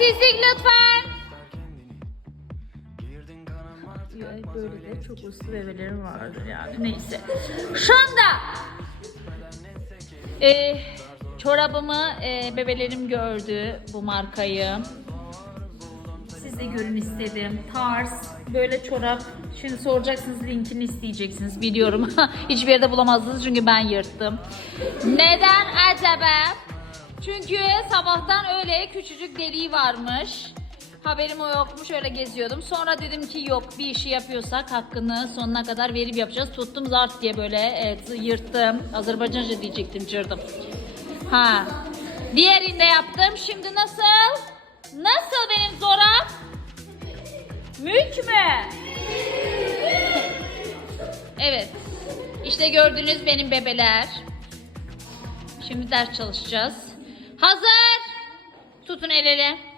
Sessizlik lütfen. Böyle de çok uslu bebelerim vardır yani. Neyse. Şu anda e, çorabımı e, bebelerim gördü bu markayı. Siz de görün istedim. Tarz böyle çorap. Şimdi soracaksınız linkini isteyeceksiniz biliyorum. Hiçbir yerde bulamazsınız çünkü ben yırttım. Neden acaba? Çünkü sabahtan öyle küçücük deliği varmış. Haberim o yokmuş öyle geziyordum. Sonra dedim ki yok bir işi yapıyorsak hakkını sonuna kadar verip yapacağız. Tuttum zart diye böyle evet, yırttım. Azerbaycanca diyecektim cırdım. Ha. Diğerini de yaptım. Şimdi nasıl? Nasıl benim Zora? Mülk mü? Evet. İşte gördüğünüz benim bebeler. Şimdi ders çalışacağız. Hazır. Tutun el ele.